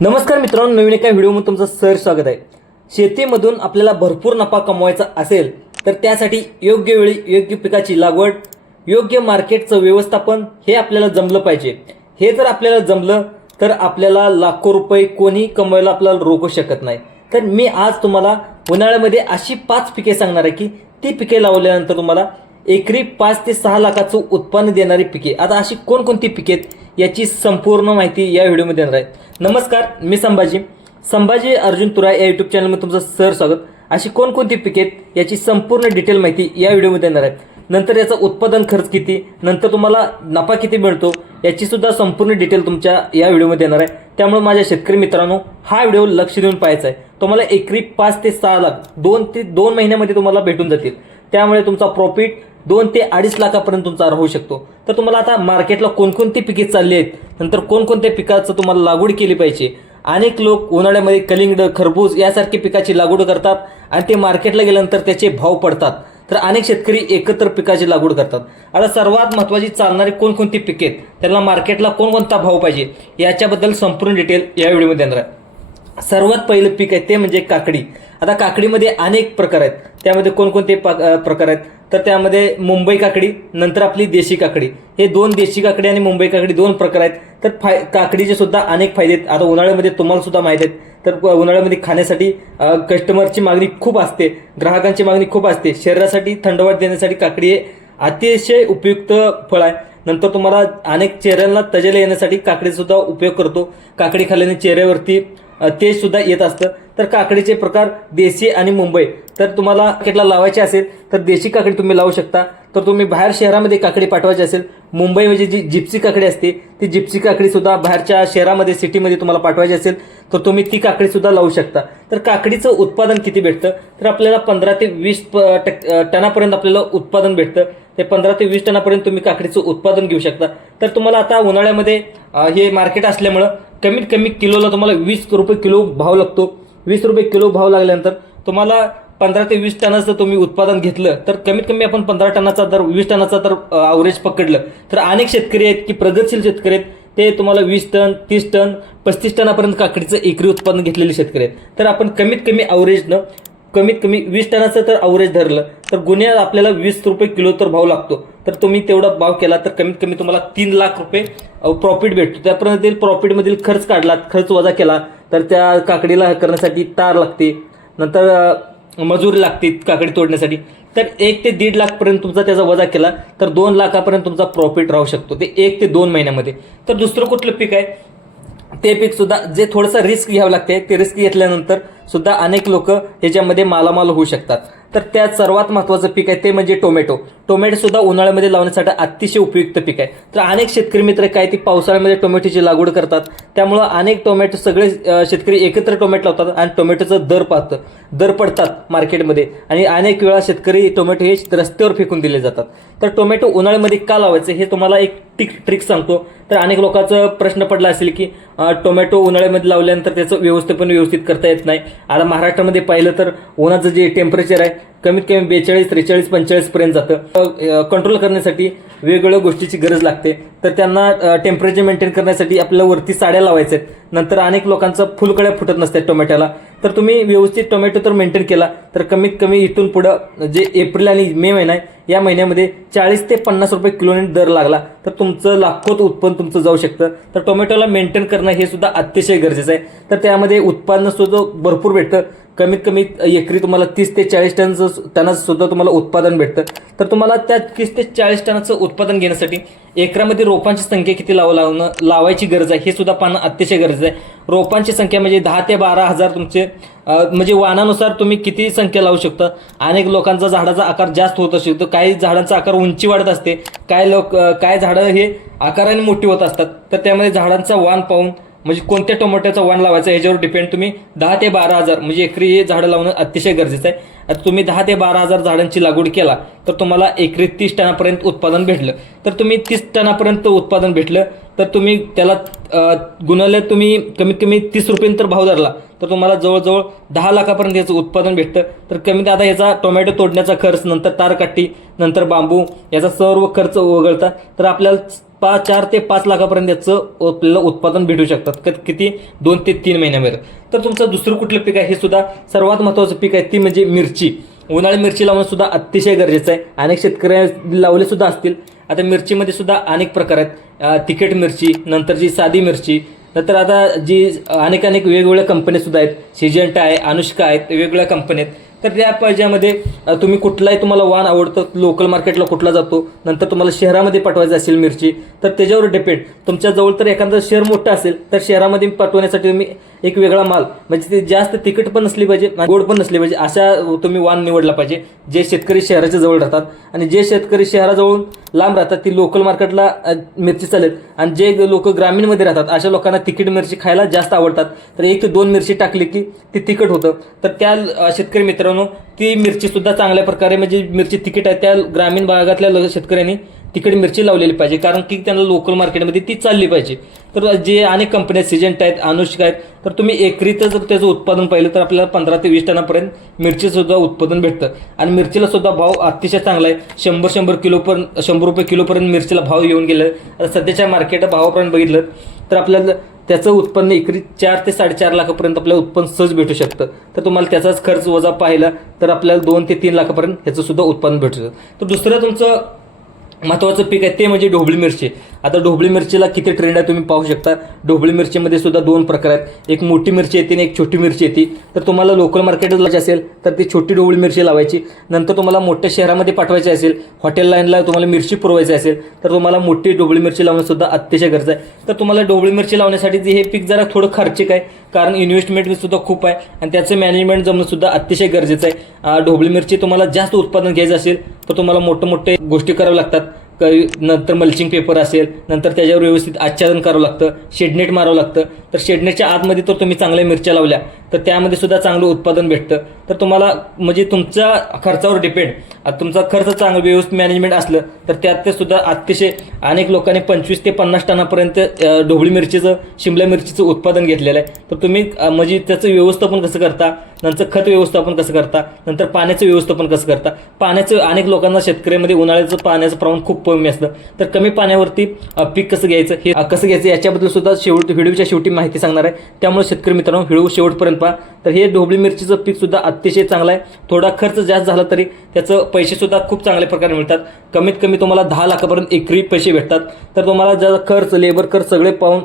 नमस्कार मित्रांनो नवीन एका व्हिडिओमध्ये तुमचं सर स्वागत आहे. शेतीमधून आपल्याला भरपूर नफा कमवायचा असेल तर त्यासाठी योग्य वेळी योग्य पिकाची लागवड योग्य मार्केटचं व्यवस्थापन हे आपल्याला जमलं पाहिजे. हे जर आपल्याला जमलं तर आपल्याला लाखो रुपये कोणी कमवायला आपल्याला रोखू शकत नाही. तर मी आज तुम्हाला उन्हाळ्यामध्ये अशी पाच पिके सांगणार आहे की ती पिके लावल्यानंतर तुम्हाला एकरी पाच ते सहा लाखाचं उत्पन्न देणारी पिके. आता अशी कोणकोणती पिके आहेत? याची संपूर्ण माहिती या व्हिडिओमध्ये देणार आहे. नमस्कार मी संभाजी. संभाजी अर्जुन तुरा या यूट्यूब चॅनलमध्ये तुमचं सर स्वागत. अशी कोणकोणती पिके आहेत याची संपूर्ण डिटेल माहिती या व्हिडिओमध्ये देणार आहे. नंतर याचा उत्पादन खर्च किती नंतर तुम्हाला नफा किती मिळतो याची सुद्धा संपूर्ण डिटेल तुमच्या या व्हिडिओमध्ये येणार आहे. त्यामुळे माझ्या शेतकरी मित्रांनो हा व्हिडिओ लक्ष देऊन पाहायचा आहे. तुम्हाला एकरी पाच ते सहा लाख दोन ते दोन महिन्यामध्ये तुम्हाला भेटून जातील. त्यामुळे तुमचा प्रॉफिट दोन ते अडीच लाखापर्यंत तुमचा राहू शकतो. तर तुम्हाला आता मार्केटला कोणकोणती पिके चालली आहेत? नंतर कोणकोणत्या पिकाचं तुम्हाला लागवड केली पाहिजे? अनेक लोक उन्हाळ्यामध्ये कलिंगड खरबूज यासारखी पिकाची लागवड करतात आणि ते मार्केटला गेल्यानंतर त्याचे भाव पडतात. तर अनेक शेतकरी एकत्र पिकाची लागवड करतात. आता सर्वात महत्त्वाची चालणारी कोणकोणती पिके आहेत? त्यांना मार्केटला कोणकोणता भाव पाहिजे? याच्याबद्दल संपूर्ण डिटेल या व्हिडिओमध्ये देणार आहे. सर्वात पहिलं पीक आहे ते म्हणजे काकडी. आता काकडीमध्ये अनेक प्रकार आहेत. त्यामध्ये कोणकोणते प्रकार आहेत? तर त्यामध्ये मुंबई काकडी नंतर आपली देशी काकडी. हे दोन देशी काकडी आणि मुंबई काकडी दोन प्रकार आहेत. तर फाय काकडीचे सुद्धा अनेक फायदे आहेत. आता उन्हाळ्यामध्ये तुम्हाला सुद्धा माहीत आहेत. तर प- उन्हाळ्यामध्ये खाण्यासाठी कस्टमरची मागणी खूप असते. ग्राहकांची मागणी खूप असते. शरीरासाठी थंडवाट देण्यासाठी काकडी हे अतिशय उपयुक्त फळ आहे. नंतर तुम्हाला अनेक चेहऱ्यांना तजेला येण्यासाठी काकडीचा सुद्धा उपयोग करतो. काकडी खाल्ल्याने चेहऱ्यावरती ते सुद्धा येत असतं. तर काकडीचे प्रकार देशी आणि मुंबई. तर तुम्हाला मार्केटला लावायचे असेल तर देशी काकडी तुम्ही लावू शकता. तर तुम्ही बाहेर शहरामध्ये काकडी पाठवायची असेल मुंबई म्हणजे जी जिप्सी काकडी असते ती जिप्सी काकडी सुद्धा बाहेरच्या शहरामध्ये सिटीमध्ये तुम्हाला पाठवायची असेल तर तुम्ही ती काकडी सुद्धा लावू शकता. तर काकडीचं उत्पादन किती भेटतं? तर आपल्याला पंधरा ते वीस प- टनापर्यंत आपल्याला उत्पादन भेटतं. ते पंधरा ते वीस टनापर्यंत तुम्ही काकडीचं उत्पादन घेऊ शकता. तर तुम्हाला आता उन्हाळ्यामध्ये हे मार्केट असल्यामुळं कमीत कमी किलोला तुम्हाला वीस रुपये किलो भाव लागतो. वीस रुपये किलो भाव लागल्यानंतर तुम्हाला पंधरा ते वीस टनाचं तुम्ही उत्पादन घेतलं तर कमीत कमी आपण पंधरा टनाचा दर वीस टनाचा तर अवरेज पकडलं. तर अनेक शेतकरी आहेत की प्रगतशील शेतकरी आहेत ते तुम्हाला वीस टन तीस टन पस्तीस टनापर्यंत काकडीचं एकरी उत्पादन घेतलेले शेतकरी आहेत. तर आपण कमीत कमी अवरेजनं कमीत कमी वीस टनाचं तर अवरेज धरलं तर गुन्ह्यात आपल्याला वीस रुपये किलो तर भाव लागतो. तर तुम्ही तेवढा भाव केला तर कमीत कमी तुम्हाला तीन लाख रुपये प्रॉफिट भेटतो. त्यापर्यंत प्रॉफिटमधील खर्च काढला खर्च वजा केला तर त्या काकडीला करण्यासाठी तार लागते. नंतर मजुरी लागते काकडी तोडण्यासाठी. तर एक ते दीड लाखपर्यंत तुमचा त्याचा वजा केला तर दोन लाखापर्यंत तुमचा प्रॉफिट राहू शकतो. ते एक ते दोन महिन्यामध्ये. तर दुसरं कुठलं पीक आहे? ते पीक सुद्धा जे थोडंसं रिस्क घ्यावं लागते ते रिस्क घेतल्यानंतर सुद्धा अनेक लोक ह्याच्यामध्ये मालामाल होऊ शकतात. तर त्यात सर्वात महत्त्वाचं पीक आहे ते म्हणजे टोमॅटो. टोमॅटो सुद्धा उन्हाळ्यामध्ये लावण्यासाठी अतिशय उपयुक्त पीक आहे. तर अनेक शेतकरी मित्र काय ते पावसाळ्यामध्ये टोमॅटोची लागवड करतात. त्यामुळं अनेक टोमॅटो सगळे शेतकरी एकत्र टोमॅटो लावतात आणि टोमॅटोचं दर पाहतं दर पडतात मार्केटमध्ये. आणि अनेक वेळा शेतकरी टोमॅटो हे रस्त्यावर फेकून दिले जातात. तर टोमॅटो उन्हाळ्यामध्ये का लावायचं हे तुम्हाला एक टिक ट्रिक सांगतो. तर अनेक लोकांचा प्रश्न पडला असेल की टोमॅटो उन्हाळ्यामध्ये लावल्यानंतर त्याचं व्यवस्थापन व्यवस्थित करता येत नाही. आता महाराष्ट्रामध्ये पाहिलं तर उन्हाचं जे टेम्परेचर आहे कमीत कमी बेचाळीस त्रेचाळीस पंचेचाळीसपर्यंत जातं. कंट्रोल करण्यासाठी वेगवेगळ्या गोष्टीची गरज लागते. तर त्यांना टेम्परेचर मेंटेन करण्यासाठी आपल्याला वरती साड्या लावायच्या आहेत नंतर अनेक लोकांचं फुलकड्या फुटत नसतात टोमॅटोला. तर तुम्ही व्यवस्थित टोमॅटो तर मेंटेन केला तर कमीत कमी इथून पुढं जे एप्रिल आणि मे महिना आहे या महिन्यामध्ये चाळीस ते पन्नास रुपये किलोने दर लागला. तर तुमचं लाखोत उत्पन्न तुमचं जाऊ शकतं. तर टोमॅटोला मेंटेन करणं हे सुद्धा अतिशय गरजेचं आहे. तर त्यामध्ये उत्पन्न सुद्धा भरपूर भेटतं. कमीत कमी एकरी तुम्हाला तीस ते चाळीस टनचं टनाचं सुद्धा तुम्हाला उत्पादन भेटतं. तर तुम्हाला त्या तीस ते चाळीस टनाचं उत्पादन घेण्यासाठी. एकरामध्ये रोपांची संख्या किती लाव लावणं लावायची गरज आहे हे सुद्धा पाहणं अतिशय गरजेचं आहे. रोपांची संख्या म्हणजे दहा ते बारा हजार तुमचे म्हणजे वाणानुसार तुम्ही किती संख्या लावू शकता? अनेक लोकांचा झाडाचा आकार जास्त होत शकतो. काही झाडांचा आकार उंची वाढत असते. काय लोक काय झाडं हे आकाराने मोठी होत असतात. तर त्यामध्ये झाडांचा वाण पाहून म्हणजे कोणत्या टोमॅटोचा वण लावायचा ह्याच्यावर डिपेंड तुम्ही दहा ते बारा हजार म्हणजे एकरी हे झाडं लावणं अतिशय गरजेचं आहे. आता तुम्ही दहा ते बारा हजार झाडांची लागवड केला तर तुम्हाला एकरी तीस टनापर्यंत उत्पादन भेटलं. तर तुम्ही तीस टनापर्यंत उत्पादन भेटलं तर तुम्ही त्याला अ, गुणाला तुम्ही कमीत कमी तीस रुपये तर भाव धरला तर तुम्हाला जवळजवळ दहा लाखापर्यंत याचं उत्पादन भेटतं. तर कमीत आता याचा टोमॅटो तोडण्याचा खर्च नंतर तारकाठी नंतर बांबू याचा सर्व खर्च वगळता तर आपल्याला पाच चार ते पाच लाखापर्यंत याचं आपल्याला उत्पादन भेटू शकतात. क- किती? दोन ते तीन महिन्यामध्ये. तर तुमचं दुसरं कुठलं पीक आहे हे सुद्धा सर्वात महत्त्वाचं पीक आहे ती म्हणजे मिरची. उन्हाळी मिरची लावणं सुद्धा अतिशय गरजेचं आहे. अनेक शेतकऱ्या लावले सुद्धा असतील. आता मिरचीमध्ये सुद्धा अनेक प्रकार आहेत. तिखट मिरची नंतर जी साधी मिरची नंतर आता जी अनेक अनेक वेगवेगळ्या कंपन्या सुद्धा आहेत. सिजंटा आहे अनुष्का आहेत वेगवेगळ्या कंपन्या आहेत. तर त्या पाहिज्यामध्ये तुम्ही कुठलाही तुम्हाला वाण आवडतं लोकल मार्केटला कुठला जातो नंतर तुम्हाला शहरामध्ये पाठवायचं असेल मिरची तर त्याच्यावर डिपेंड तुमच्याजवळ तर एखादं शहर मोठं असेल तर शहरामध्ये पाठवण्यासाठी तुम्ही एक वेगळा माल म्हणजे ते जास्त तिखट पण नसली पाहिजे गोड पण नसली पाहिजे अशा तुम्ही वाण निवडला पाहिजे जे शेतकरी शहराच्या जवळ राहतात. आणि जे शेतकरी शहराजवळून लांब राहतात ती लोकल मार्केटला मिरची चालेल. आणि जे लोक ग्रामीणमध्ये राहतात अशा लोकांना तिखट मिरची खायला जास्त आवडतात. तर एक ते दोन मिरची टाकली की ती तिखट होतं. तर त्या शेतकरी मित्रांनो ती मिरची सुद्धा चांगल्या प्रकारे म्हणजे मिरची तिकीट आहे त्या ग्रामीण भागातल्या शेतकऱ्यांनी तिकडे मिरची लावलेली पाहिजे कारण की त्यांना लोकल मार्केटमध्ये ती चालली पाहिजे. तर जे अनेक कंपन्या सिजंट आहेत अनुष्क आहेत तर तुम्ही एकरीतच जर त्याचं उत्पादन पाहिलं तर आपल्याला पंधरा ते वीस टनापर्यंत मिरचीसुद्धा उत्पादन भेटतं. आणि मिरचीला सुद्धा भाव अतिशय चांगला आहे. शंभर शंभर किलोपर्यंत शंभर रुपये किलोपर्यंत मिरचीला भाव येऊन गेलं. आता सध्याच्या मार्केट भावापर्यंत बघितलं तर आपल्याला त्याचं उत्पन्न एकरी चार ते साडेचार लाखापर्यंत आपल्याला उत्पन्न सहज भेटू शकतं. तर तुम्हाला त्याचाच खर्च वजा पाहिला तर आपल्याला दोन ते तीन लाखापर्यंत ह्याचं सुद्धा उत्पन्न भेटू शकतं. तर दुसरं तुमचं महत्त्वाचं पीक आहे ते म्हणजे ढोबळी मिरची. आता ढोबळी मिरचीला किती ट्रेंड आहे तुम्ही पाहू शकता. ढोबळी मिरचीमध्ये सुद्धा दोन प्रकार आहेत. एक मोठी मिरची येते आणि एक छोटी मिरची येते. तर तुम्हाला लोकल मार्केटला लावायची असेल तर ती छोटी ढोबळी मिरची लावायची. नंतर तुम्हाला मोठ्या शहरामध्ये पाठवायची असेल हॉटेल लाईनला तुम्हाला मिरची पुरवायची असेल तर तुम्हाला मोठी ढोबळी मिरची लावणंसुद्धा अतिशय गरज आहे. तर तुम्हाला ढोबळी मिरची लावण्यासाठी हे पीक जरा थोडं खर्चिक आहे कारण इन्व्हेस्टमेंट सुद्धा खूप आहे आणि त्याचं मॅनेजमेंट जमणंसुद्धा अतिशय गरजेचं आहे. ढोबळी मिरची तुम्हाला जास्त उत्पादन घ्यायचं असेल तर तुम्हाला मोठं मोठे गोष्टी कराव्या लागतात. काही नंतर मल्चिंग पेपर असेल नंतर त्याच्यावर व्यवस्थित आच्छादन करावं लागतं शेडनेट मारावं लागतं. तर शेडनेटच्या आतमध्ये तर तुम्ही चांगल्या मिरच्या लावल्या. तर त्यामध्ये सुद्धा चांगलं उत्पादन भेटतं. तर तुम्हाला म्हणजे तुमच्या खर्चावर डिपेंड तुमचा खर्च चांगलं व्यवस्थित मॅनेजमेंट असलं तर त्यात ते सुद्धा अतिशय अनेक लोकांनी पंचवीस ते पन्नास टनापर्यंत ढोबळी मिरचीचं शिमला मिरचीचं उत्पादन घेतलेलं आहे. तर तुम्ही म्हणजे त्याचं व्यवस्थापन कसं करता? नंतर खत व्यवस्थापन कसं करता? नंतर पाण्याचं व्यवस्थापन कसं करता? पाण्याचं अनेक लोकांना शेतकऱ्यामध्ये उन्हाळ्याचं पाण्याचं प्रमाण खूप कमी असतं. तर कमी पाण्यावरती पीक कसं घ्यायचं? हे कसं घ्यायचं? याच्याबद्दल सुद्धा शेवट व्हिडिओच्या शेवटी माहिती सांगणार आहे. त्यामुळे शेतकरी मित्रांनो व्हिडिओ शेवटपर्यंत पहा तर हे ढोबळी मिरचीचं पीकसुद्धा अतिशय चांगलं आहे. थोडा खर्च जास्त झाला तरी त्याचं पैसेसुद्धा खूप चांगल्या प्रकारे मिळतात. कमीत कमी तुम्हाला दहा लाखापर्यंत एकरी पैसे भेटतात. तर तुम्हाला जर खर्च लेबर खर्च सगळे पाहून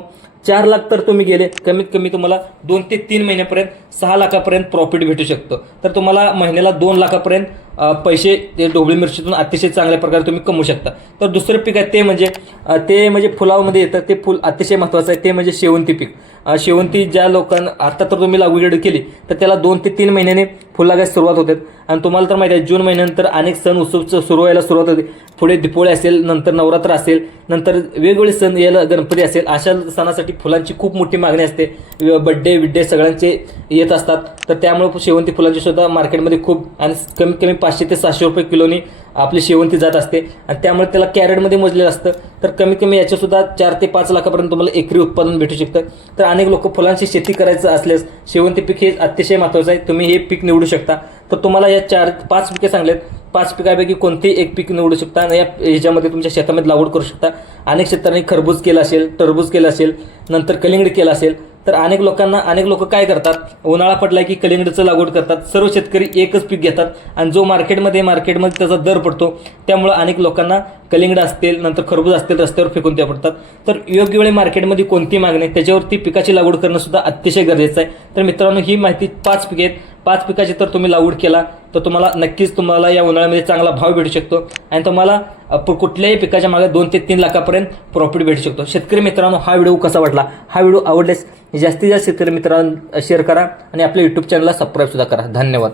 चार लाख तर तुम्ही गेले. कमीत कमी तुम्हाला दोन ते तीन महिन्यापर्यंत सहा लाखापर्यंत प्रॉफिट भेटू शकतं. तर तुम्हाला महिन्याला दोन लाखापर्यंत पैसे ते ढोबळी मिरचीतून अतिशय चांगल्या प्रकारे तुम्ही कमवू शकता. तर दुसरं पीक आहे ते म्हणजे ते म्हणजे फुलामध्ये येतं. ते फुल अतिशय महत्त्वाचं आहे. ते म्हणजे शेवंती पीक. शेवंती ज्या लोकांना आता तर तुम्ही लागवड केली तर त्याला दोन ते तीन महिन्याने फुल लागायला सुरुवात होते. आणि तुम्हाला तर माहिती आहे जून महिन्यानंतर अनेक सण उत्सव सुरू व्हायला सुरुवात होते. पुढे दिपोळी असेल नंतर नवरात्र असेल नंतर वेगवेगळे सण यायला गणपती असेल अशा सणासाठी फुलांची खूप मोठी मागणी असते. बड्डे विड्डे सगळ्यांचे येत असतात. तर त्यामुळे शेवंती फुलांची सुद्धा मार्केटमध्ये खूप आणि कमीत कमी पाचशे ते सहाशे रुपये किलोनी आपली शेवंती जात असते आणि त्यामुळे त्याला कॅरेटमध्ये मोजलेलं असतं. तर कमीत कमी याच्यासुद्धा चार ते पाच लाखापर्यंत तुम्हाला एकरी उत्पादन भेटू शकतं. तर अनेक लोक फुलांची शेती करायचं असल्यास शेवंती पीक हे अतिशय महत्त्वाचं आहे. तुम्ही हे पीक निवडू शकता. तर तुम्हाला या चार पाच पिके सांगलेत. पाच पिकापैकी कोणतेही एक पीक निवडू शकता? आणि या ह्याच्यामध्ये तुमच्या शेतामध्ये लागवड करू शकता. अनेक शेतकऱ्यांनी खरबूज केलं असेल टरबूज केलं असेल नंतर कलिंगड केलं असेल तर अनेक लोकांना अनेक लोक काय करतात? उन्हाळा पडला की कलिंगडचं लागवड करतात. सर्व शेतकरी एकच पीक घेतात आणि जो मार्केटमध्ये मार्केटमध्ये त्याचा दर पडतो त्यामुळं अनेक लोकांना कलिंगड असतील नंतर खरबूज असतील रस्त्यावर फेकून त्या पडतात. तर योग्य वेळी मार्केटमध्ये कोणती मागणी त्याच्यावरती पिकाची लागवड करणं सुद्धा अतिशय गरजेचं आहे. तर मित्रांनो ही माहिती पाच पिके आहेत. पाच पिकाची तर तुम्ही लागवड केला तर तुम्हाला नक्कीच तुम्हाला या उन्हाळ्यामध्ये चांगला भाव भेटू शकतो. आणि तुम्हाला कुठल्याही पिकाच्या मागे दोन ते तीन लाखापर्यंत प्रॉफिट भेटू शकतो. शेतकरी मित्रांनो हा व्हिडिओ कसा वाटला? हा व्हिडिओ आवडल्यास जास्तीत जास्त शेतकरी मित्रांना शेअर करा आणि आपल्या यूट्यूब चॅनलला सबस्क्राईबसुद्धा करा. धन्यवाद.